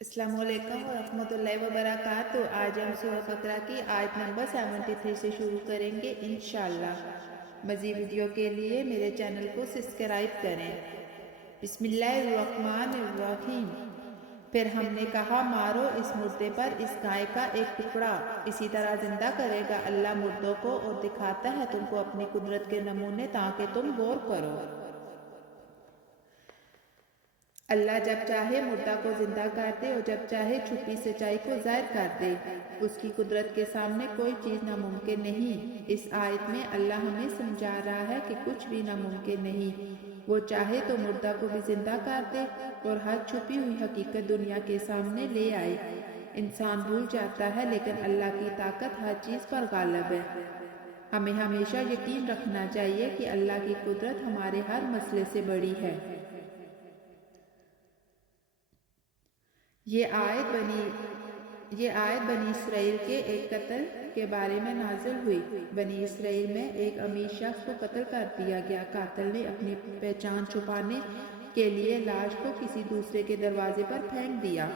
अस्सलाम वालेकुम वरहमतुल्लाहि वबरकातुहू। आज हम सूरह बकरा की आयत नंबर 73 से शुरू करेंगे इंशाअल्लाह। मज़ीद वीडियो के लिए मेरे चैनल को सब्सक्राइब करें। बिस्मिल्लाहिर्रहमानिर्रहीम। फिर हमने कहा, मारो इस मुर्दे पर इस गाय का एक टुकड़ा, इसी तरह जिंदा करेगा अल्लाह मुर्दों को और दिखाता है तुमको अपनी कुदरत के नमूने ताकि तुम गौर करो। अल्लाह जब चाहे मुर्दा को जिंदा कर दे और जब चाहे छुपी सच्चाई को जाहिर कर दे। उसकी कुदरत के सामने कोई चीज़ नामुमकिन नहीं। इस आयत में अल्लाह हमें समझा रहा है कि कुछ भी नामुमकिन नहीं। वो चाहे तो मुर्दा को भी जिंदा कर दे और हर छुपी हुई हकीकत दुनिया के सामने ले आए। इंसान भूल जाता है, लेकिन अल्लाह की ताकत हर चीज़ पर गालिब है। हमें हमेशा यकीन रखना चाहिए कि अल्लाह की कुदरत हमारे हर मसले से बड़ी है। ये आयत बनी इसराइल के एक कत्ल के बारे में नाजिल हुई। बनी इसराइल में एक अमीर शख्स को कत्ल कर दिया गया। कातिल ने अपनी पहचान छुपाने के लिए लाश को किसी दूसरे के दरवाजे पर फेंक दिया।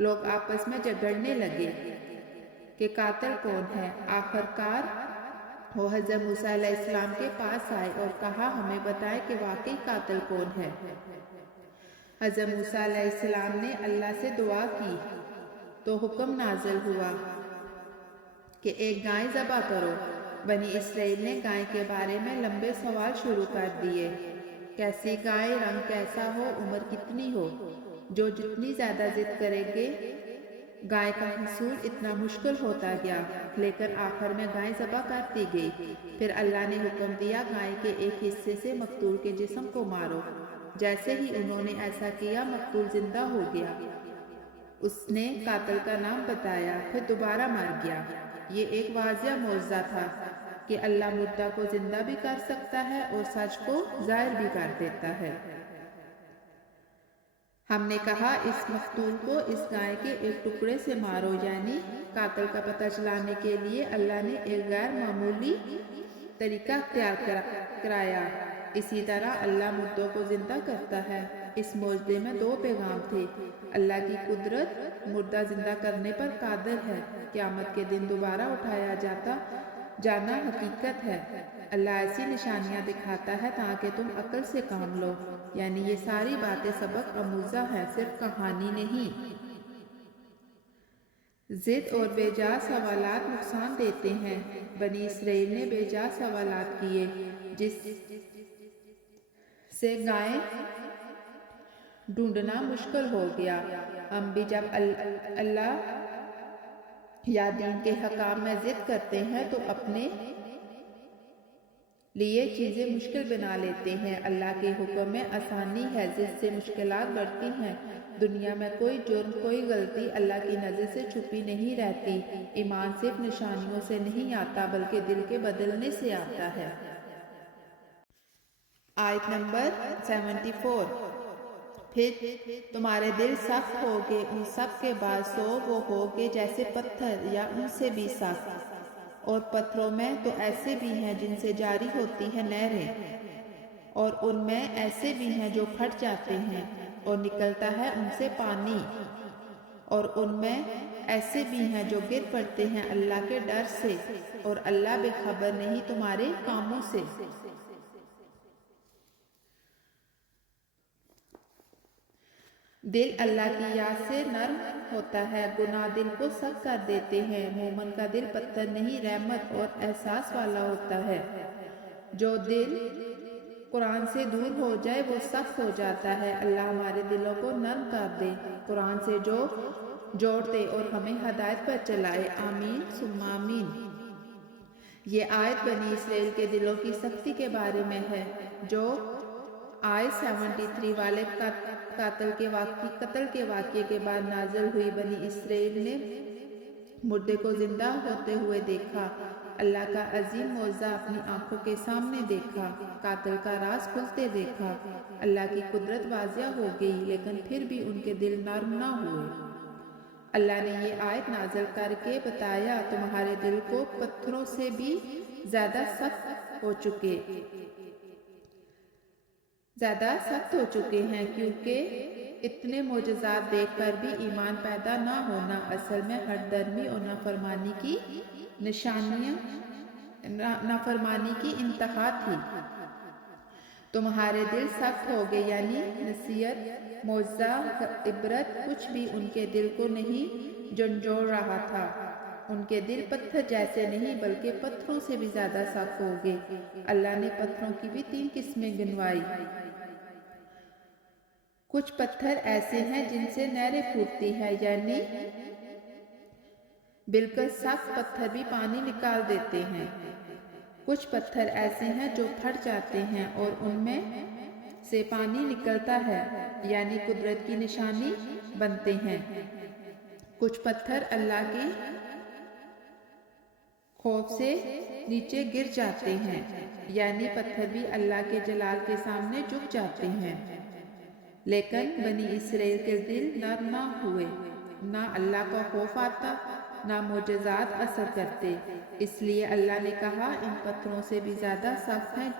लोग आपस में झगड़ने लगे कि कातिल कौन है। आखिरकार वो हज़रत मूसा अलैहिस्सलाम के पास आए और कहा, हमें बताएं कि वाकई कातिल कौन है। हज़रत मूसा अलैहिस्सलाम ने अल्लाह से दुआ की तो हुक्म नाजिल हुआ कि एक गाय ज़बह करो। बनी इसराइल ने गाय के बारे में लंबे सवाल शुरू कर दिए। कैसी गाय, रंग कैसा हो, उम्र कितनी हो। जो जितनी ज़्यादा जिद करेंगे गाय का हसूल इतना मुश्किल होता गया, लेकिन आखिर में गाय ज़बह कर दी गई। फिर अल्लाह ने हुक्म दिया, गाय के एक हिस्से से मकतूल के जिस्म को मारो। जैसे ही उन्होंने ऐसा किया, मकतूल जिंदा हो गया। उसने कातिल का नाम बताया, फिर दोबारा मर गया। ये एक वाज़िह मौज़ा था कि अल्लाह मुर्दा को जिंदा भी कर सकता है और सच को जाहिर भी कर देता है। हमने कहा, इस मकतूल को इस गाय के एक टुकड़े से मारो, यानी कातिल का पता चलाने के लिए अल्लाह ने एक गैर मामूली तरीका अख्तियार कराया। इसी तरह अल्लाह मुर्दों को जिंदा करता है। इस मौजूदे में दो पैगाम थे। अल्लाह की कुदरत मुर्दा जिंदा करने पर कादिर है। क़यामत के दिन दोबारा उठाया जाना हकीकत है। अल्लाह ऐसी निशानियां दिखाता है ताकि तुम अक्ल से काम लो, यानी ये सारी बातें सबक आमूज़ा है, सिर्फ कहानी नहीं। जिद और बेजा सवालात नुकसान देते हैं। बनी इसराइल ने बेजा सवालात किए, जिससे गाय ढूंढना मुश्किल हो गया। हम भी जब अल्लाह या दीन के हकाम में जिद करते हैं तो अपने लिए चीज़ें मुश्किल बना लेते हैं। अल्लाह के हुक्म में आसानी है, जिससे मुश्किलात बढ़ती हैं। दुनिया में कोई जुर्म, कोई गलती अल्लाह की नज़र से छुपी नहीं रहती। ईमान सिर्फ निशानियों से नहीं आता, बल्कि दिल के बदलने से आता है। आयत नंबर 74। फिर तुम्हारे दिल सख्त होगे, उन सब के बाद सो वो होगे जैसे पत्थर या उनसे भी सख्त। और पत्थरों में तो ऐसे भी हैं जिनसे जारी होती हैं नहरें, और उनमें ऐसे भी हैं जो फट जाते हैं और निकलता है उनसे पानी, और उनमें ऐसे भी हैं जो गिर पड़ते हैं अल्लाह के डर से, और अल्लाह बेखबर नहीं तुम्हारे कामों से। दिल अल्लाह की याद से नर्म होता है, गुनाह दिल को सख्त कर देते हैं। मोमन का दिल पत्थर नहीं, रहमत और एहसास वाला होता है। जो दिल कुरान से दूर हो जाए वो सख्त हो जाता है। अल्लाह हमारे दिलों को नर्म कर दे, कुरान से जो जोड़ दे और हमें हदायत पर चलाए। आमीन सुम्मा आमीन। ये आयत बनी इसराइल के दिलों की सख्ती के बारे में है, जो आयत 73 वाले कत्ल के वाक़ये के बाद नाजिल हुई। बनी इसराइल ने मुर्दे को जिंदा होते हुए देखा, अल्लाह का अजीम मौज़ा अपनी आंखों के सामने देखा, कातिल का राज खुलते देखा। अल्लाह की कुदरत वाज़िह हो गई, लेकिन फिर भी उनके दिल नर्म ना हुए। अल्लाह ने ये आयत नाजिल करके बताया, तुम्हारे दिल को पत्थरों से भी ज़्यादा सख्त हो चुके हैं, क्योंकि इतने मोजज़ात देखकर भी ईमान पैदा ना होना असल में हठधर्मी और नाफरमानी की निशानियां नाफरमानी की इंतहा थी। तुम्हारे दिल सख्त हो गए, यानी नसीहत, मौज़ा, इबरत कुछ भी उनके दिल को नहीं झंझोड़ रहा था। उनके दिल पत्थर जैसे नहीं बल्कि पत्थरों से भी ज़्यादा सख्त हो गए। अल्लाह ने पत्थरों की भी 3 किस्में गिनवाई। कुछ पत्थर ऐसे हैं जिनसे नहरें फूटती हैं, यानी बिल्कुल सख्त पत्थर भी पानी निकाल देते हैं। कुछ पत्थर ऐसे हैं जो फट जाते हैं और उनमें से पानी निकलता है, यानी कुदरत की निशानी बनते हैं। कुछ पत्थर अल्लाह के खौफ से नीचे गिर जाते हैं, यानी पत्थर भी अल्लाह के जलाल के सामने झुक जाते हैं। लेकिन बनी इसराइल के दिल नर्म ना हुए, ना अल्लाह का खौफ आता, ना मोजज़ात असर करते। इसलिए अल्लाह ने कहा, इन पत्थरों से भी ज़्यादा सख्त हैं,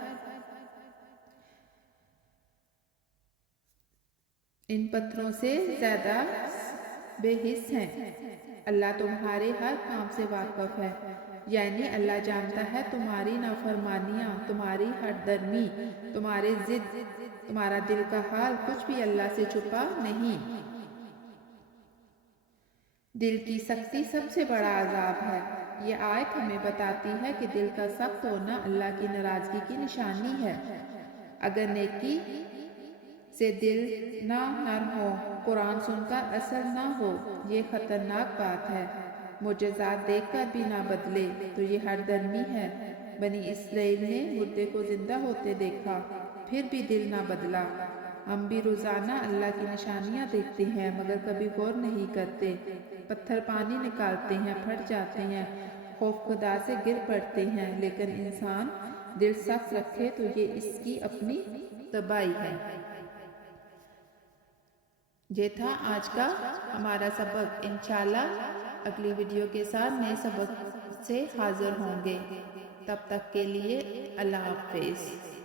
इन पत्थरों से ज़्यादा बेहिस हैं। अल्लाह तुम्हारे हर काम से वाकिफ है, यानी अल्लाह जानता है तुम्हारी नाफरमानियाँ, तुम्हारी हठधर्मी, तुम्हारे जिद, तुम्हारा दिल का हाल, कुछ भी अल्लाह से छुपा नहीं। दिल की सख्ती सबसे बड़ा अजाब है। ये आयत हमें बताती है कि दिल का सख्त होना अल्लाह की नाराज़गी की निशानी है। अगर नेकी से दिल ना नरम हो, कुरान सुनकर असर ना हो, ये खतरनाक बात है। मुजज़ात देखकर भी ना बदले तो ये हठधर्मी है। बनी इसराइल ने मुर्दे को जिंदा होते देखा, फिर भी दिल ना बदला। हम भी रोज़ाना अल्लाह की निशानियाँ देखते हैं मगर कभी गौर नहीं करते। पत्थर पानी निकालते हैं, फट जाते हैं, खौफ खुदा से गिर पड़ते हैं, लेकिन इंसान दिल सख्त रखे तो ये इसकी अपनी तबाही है। ये था आज का हमारा सबक। इंशाल्लाह अगली वीडियो के साथ नए सबक से हाजिर होंगे। तब तक के लिए अल्लाह हाफ़िज़।